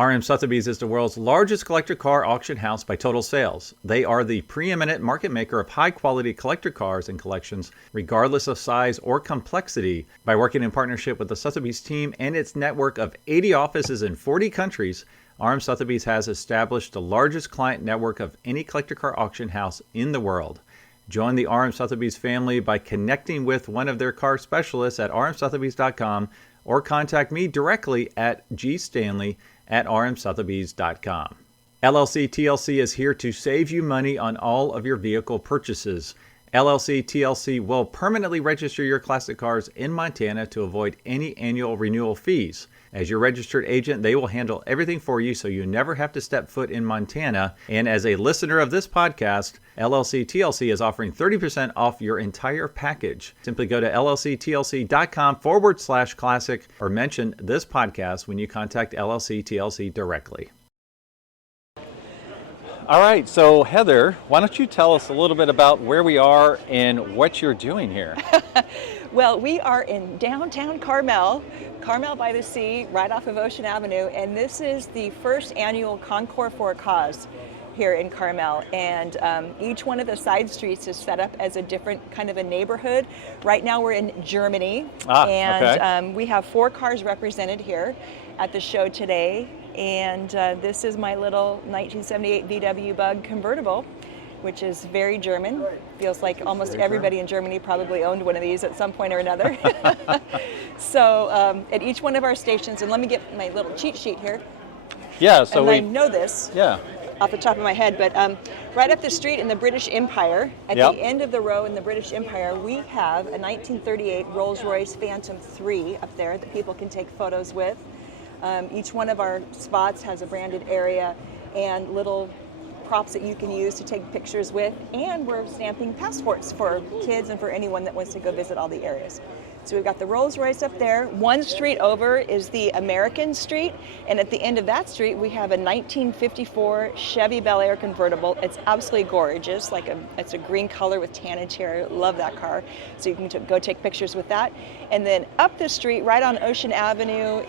RM Sotheby's is the world's largest collector car auction house by total sales. They are the preeminent market maker of high-quality collector cars and collections, regardless of size or complexity. By working in partnership with the Sotheby's team and its network of 80 offices in 40 countries, RM Sotheby's has established the largest client network of any collector car auction house in the world. Join the RM Sotheby's family by connecting with one of their car specialists at rmsotheby's.com or contact me directly at GStanley at rmsotheby's.com. LLC TLC is here to save you money on all of your vehicle purchases. LLC TLC will permanently register your classic cars in Montana to avoid any annual renewal fees. As your registered agent, they will handle everything for you so you never have to step foot in Montana. And as a listener of this podcast, LLC TLC is offering 30% off your entire package. Simply go to llctlc.com/classic or mention this podcast when you contact LLC TLC directly. All right, so Heather, why don't you tell us a little bit about where we are and what you're doing here? Well, we are in downtown Carmel by the sea, right off of Ocean Avenue, and this is the first annual Concours for a Cause here in Carmel. And each one of the side streets is set up as a different kind of a neighborhood. Right now we're in Germany, and we have 4 cars represented here at the show today. And this is my little 1978 VW Bug convertible, which is very German. Feels like almost everybody in Germany probably owned one of these at some point or another. So at each one of our stations, and let me get my little cheat sheet here. Yeah, so I know this off the top of my head, but right up the street in the British Empire, at the end of the row in the British Empire, we have a 1938 Rolls-Royce Phantom 3 up there that people can take photos with. Each one of our spots has a branded area and little props that you can use to take pictures with, and we're stamping passports for kids and for anyone that wants to go visit all the areas. So we've got the Rolls-Royce up there. One street over is the American Street, and at the end of that street we have a 1954 Chevy Bel Air convertible. It's absolutely gorgeous, it's a green color with tan interior. Love that car. So you can go take pictures with that. And then up the street, right on Ocean Avenue,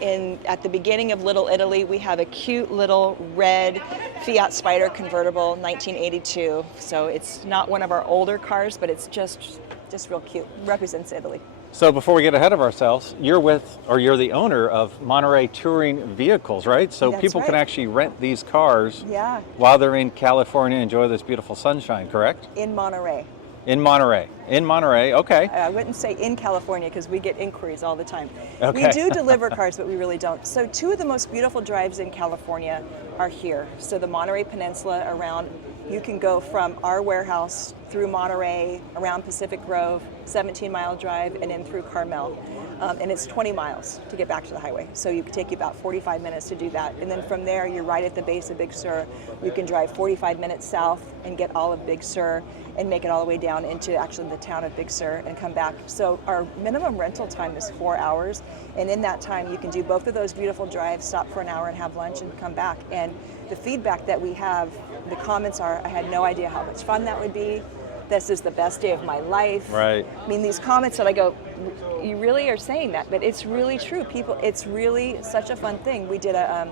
at the beginning of Little Italy, we have a cute little red Fiat Spider convertible, 1982. So it's not one of our older cars, but it's just real cute. Represents Italy. So before we get ahead of ourselves, you're the owner of Monterey Touring Vehicles, right? So That's people right. can actually rent these cars while they're in California and enjoy this beautiful sunshine, correct? In Monterey. In Monterey, okay. I wouldn't say in California because we get inquiries all the time. Okay. We do deliver cars, but we really don't. So 2 of the most beautiful drives in California are here. So the Monterey Peninsula around, you can go from our warehouse through Monterey, around Pacific Grove, 17-mile drive, and then through Carmel. And it's 20 miles to get back to the highway. So it could take you about 45 minutes to do that. And then from there, you're right at the base of Big Sur. You can drive 45 minutes south and get all of Big Sur and make it all the way down into actually the town of Big Sur and come back. So our minimum rental time is 4 hours. And in that time, you can do both of those beautiful drives, stop for an hour and have lunch and come back. And the feedback that we have, the comments are, I had no idea how much fun that would be. This is the best day of my life. Right. I mean, these comments that I go, you really are saying that, but it's really true. People, it's really such a fun thing. We did a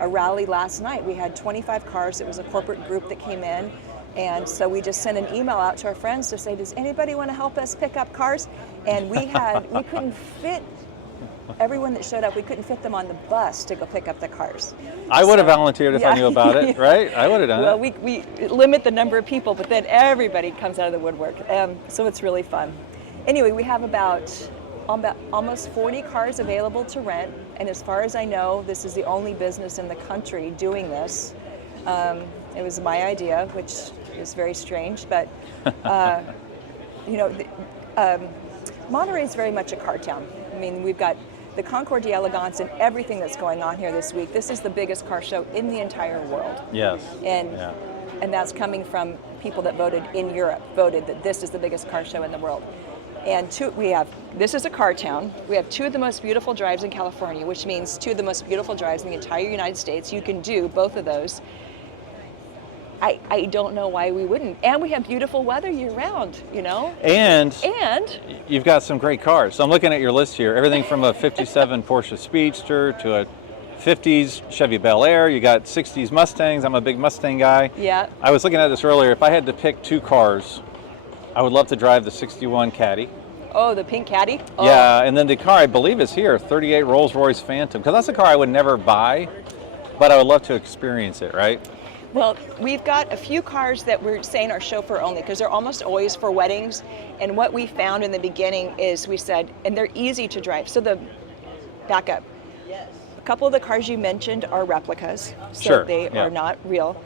rally last night. We had 25 cars. It was a corporate group that came in. And so we just sent an email out to our friends to say, does anybody want to help us pick up cars? And we couldn't fit everyone that showed up, we couldn't fit them on the bus to go pick up the cars. I would have volunteered if I knew about it, right? I would have done it. Well, we limit the number of people, but then everybody comes out of the woodwork. So it's really fun. Anyway, we have about almost 40 cars available to rent. And as far as I know, this is the only business in the country doing this. It was my idea, which is very strange, but Monterey is very much a car town. I mean, we've got the Concours d'Elegance and everything that's going on here this week. This is the biggest car show in the entire world. Yes. And that's coming from people that voted in Europe, voted that this is the biggest car show in the world. And this is a car town. We have 2 of the most beautiful drives in California, which means 2 of the most beautiful drives in the entire United States. You can do both of those. I don't know why we wouldn't. And we have beautiful weather year round, you know? And you've got some great cars. So I'm looking at your list here. Everything from a 57 Porsche Speedster to a 50s Chevy Bel Air, you got 60s Mustangs. I'm a big Mustang guy. Yeah. I was looking at this earlier. If I had to pick 2 cars, I would love to drive the 61 Caddy. Oh, the pink Caddy? Oh. Yeah, and then the car I believe is here, 38 Rolls-Royce Phantom, because that's a car I would never buy, but I would love to experience it, right? Well, we've got a few cars that we're saying are chauffeur only because they're almost always for weddings. And what we found in the beginning is we said, and they're easy to drive. So back up. A couple of the cars you mentioned are replicas, so Sure, they yeah. are not real.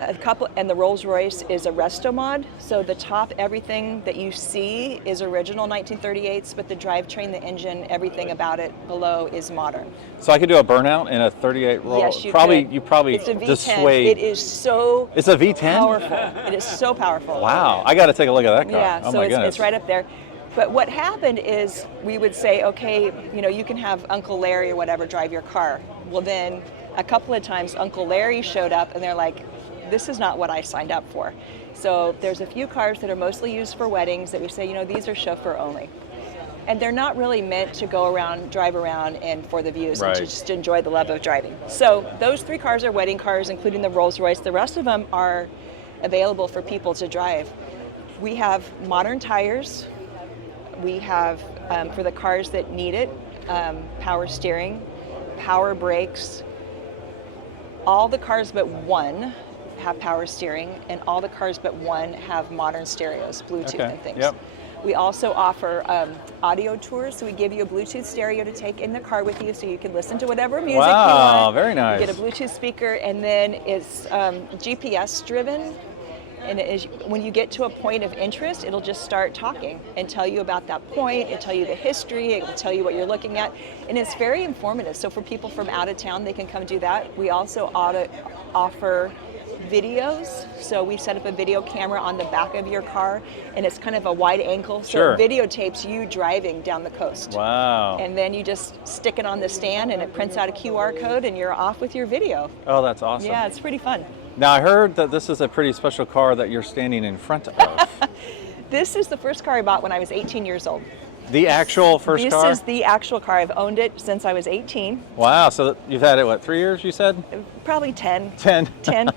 A couple, and the Rolls-Royce is a resto mod, so the top, everything that you see is original 1938s, but the drivetrain, the engine, everything about it below is modern. So I could do a burnout in a 38 Rolls? Yes, you probably, could. You probably It's a V10. dissuade. It is so It's a V10? powerful. It is so powerful. Wow, I got to take a look at that car. Yeah, Oh so my it's goodness. right up there. But what happened is we would say, okay, you know, you can have Uncle Larry or whatever drive your car. Well, then a couple of times Uncle Larry showed up and they're like, this is not what I signed up for. So there's a few cars that are mostly used for weddings that we say, you know, these are chauffeur only. And they're not really meant to go around, drive around and for the views and to Right. just enjoy the love of driving. So those 3 cars are wedding cars, including the Rolls-Royce. The rest of them are available for people to drive. We have modern tires. We have, for the cars that need it, power steering, power brakes. All the cars but one have power steering, and all the cars but one have modern stereos, Bluetooth Okay, and things. yep. We also offer audio tours, so we give you a Bluetooth stereo to take in the car with you so you can listen to whatever music you Wow, want. very nice. You get a Bluetooth speaker, and then it's GPS driven. And it is, when you get to a point of interest, it'll just start talking and tell you about that point, it'll tell you the history, it will tell you what you're looking at, and it's very informative. So for people from out of town, they can come do that. We also offer videos. So we set up a video camera on the back of your car, and it's kind of a wide angle, so Sure. it videotapes you driving down the coast. Wow. And then you just stick it on the stand, and it prints out a QR code, and you're off with your video. Oh, that's awesome. Yeah, it's pretty fun. Now, I heard that this is a pretty special car that you're standing in front of. This is the first car I bought when I was 18 years old. The actual first car? This is the actual car. I've owned it since I was 18. Wow, so you've had it, what, 3 years, you said? Probably 10. 10. 10.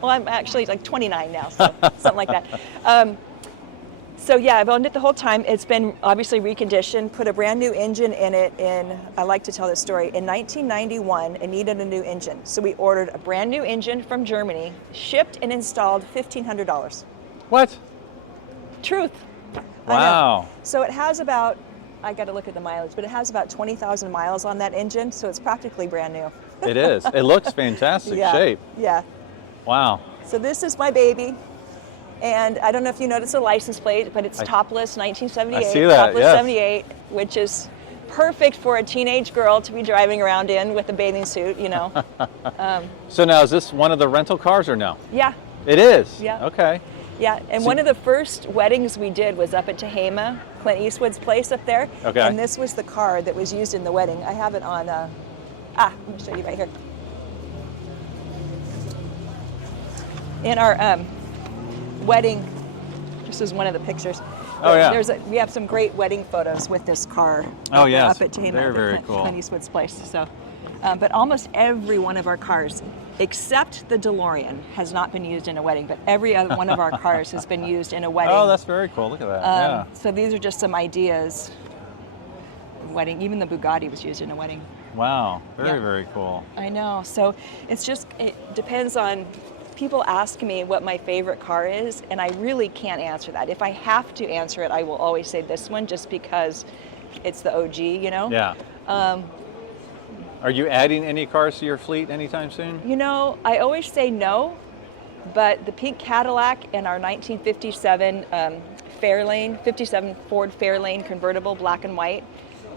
Well, I'm actually like 29 now, so something like that. So yeah, I've owned it the whole time. It's been obviously reconditioned, put a brand new engine in it I like to tell this story, in 1991, it needed a new engine. So we ordered a brand new engine from Germany, shipped and installed $1,500. What? Truth. I know. Wow. So it has about, I got to look at the mileage, but it has about 20,000 miles on that engine, so it's practically brand new. It is. It looks fantastic Yeah. shape. Yeah. Wow. So this is my baby. And I don't know if you noticed the license plate, but it's topless 1978. I see that, Topless yes. 78, which is perfect for a teenage girl to be driving around in with a bathing suit, you know. So now, is this one of the rental cars or no? Yeah. It is? Yeah. Okay. Yeah, and So- one of the first weddings we did was up at Tehama, Clint Eastwood's place up there. Okay. And this was the car that was used in the wedding. I have it on, let me show you right here. In our wedding, this is one of the pictures. Oh, yeah. We have some great wedding photos with this car. Oh, yes. Up at Tehama, Very, at very Clint, cool. Clint Eastwood's place. So, but almost every one of our cars, except the DeLorean, has not been used in a wedding. But every other one of our cars has been used in a wedding. Oh, that's very cool. Look at that. Yeah. So these are just some ideas. Wedding, even the Bugatti was used in a wedding. Wow. Very, Yeah. very cool. I know. So it depends on. People ask me what my favorite car is, and I really can't answer that. If I have to answer it, I will always say this one, just because it's the OG, you know? Yeah. Are you adding any cars to your fleet anytime soon? You know, I always say no, but the pink Cadillac and our 1957 Fairlane, 57 Ford Fairlane convertible, black and white,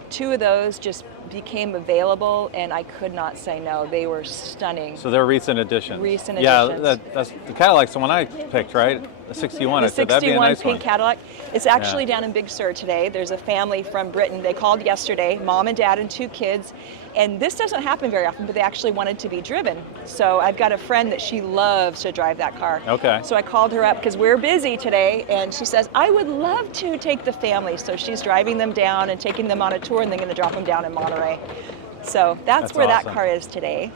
2 of those just became available, and I could not say no. They were stunning. So they're recent additions. Recent yeah, additions. that's the Cadillac's the one I picked, right? The 61. The I said that'd be a 61 nice pink one. Cadillac. It's actually Yeah. down in Big Sur today. There's a family from Britain. They called yesterday, mom and dad and 2 kids. And this doesn't happen very often, but they actually wanted to be driven. So I've got a friend that she loves to drive that car. Okay. So I called her up because we're busy today, and she says, I would love to take the family. So she's driving them down and taking them on a tour, and then going to drop them down in Monterey. So that's where awesome. that car is today.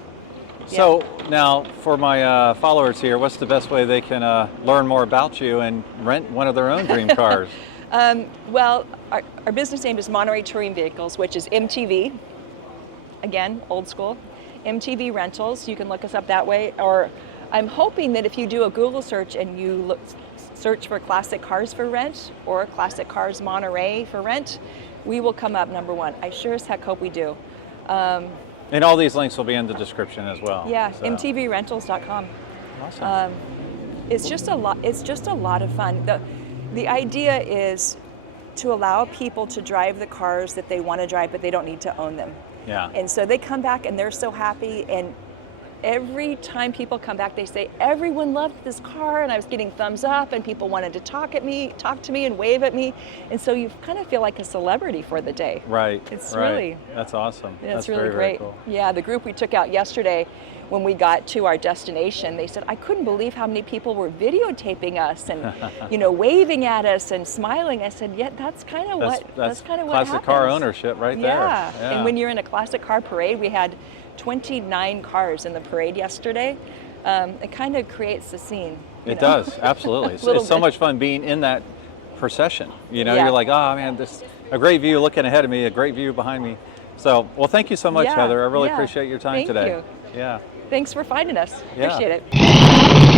So now for my followers here, what's the best way they can learn more about you and rent one of their own dream cars? Well, our business name is Monterey Touring Vehicles, which is MTV. Again, old school. MTV Rentals. You can look us up that way. Or I'm hoping that if you do a Google search and you search for classic cars for rent or classic cars Monterey for rent, we will come up #1. I sure as heck hope we do. And all these links will be in the description as well. Yeah, so. mtvrentals.com. Awesome. It's just a lot. It's just a lot of fun. The idea is to allow people to drive the cars that they want to drive, but they don't need to own them. Yeah. And so they come back and they're so happy. And every time people come back, they say, everyone loved this car, and I was getting thumbs up, and people wanted to talk to me and wave at me. And so you kind of feel like a celebrity for the day. Right. It's right. really. That's awesome. That's very, really great. Very cool. Yeah, the group we took out yesterday, when we got to our destination, they said, I couldn't believe how many people were videotaping us and, waving at us and smiling. I said, yeah, that's kind of what happens. Classic car ownership right there. Yeah. And when you're in a classic car parade, we had 29 cars in the parade yesterday. It kind of creates the scene. It does, absolutely. It's so much fun being in that procession. You're like, oh man, this a great view looking ahead of me, a great view behind me. So, well, thank you so much, Heather. I really appreciate your time today. Thank you. Yeah. Thanks for finding us. Yeah. Appreciate it.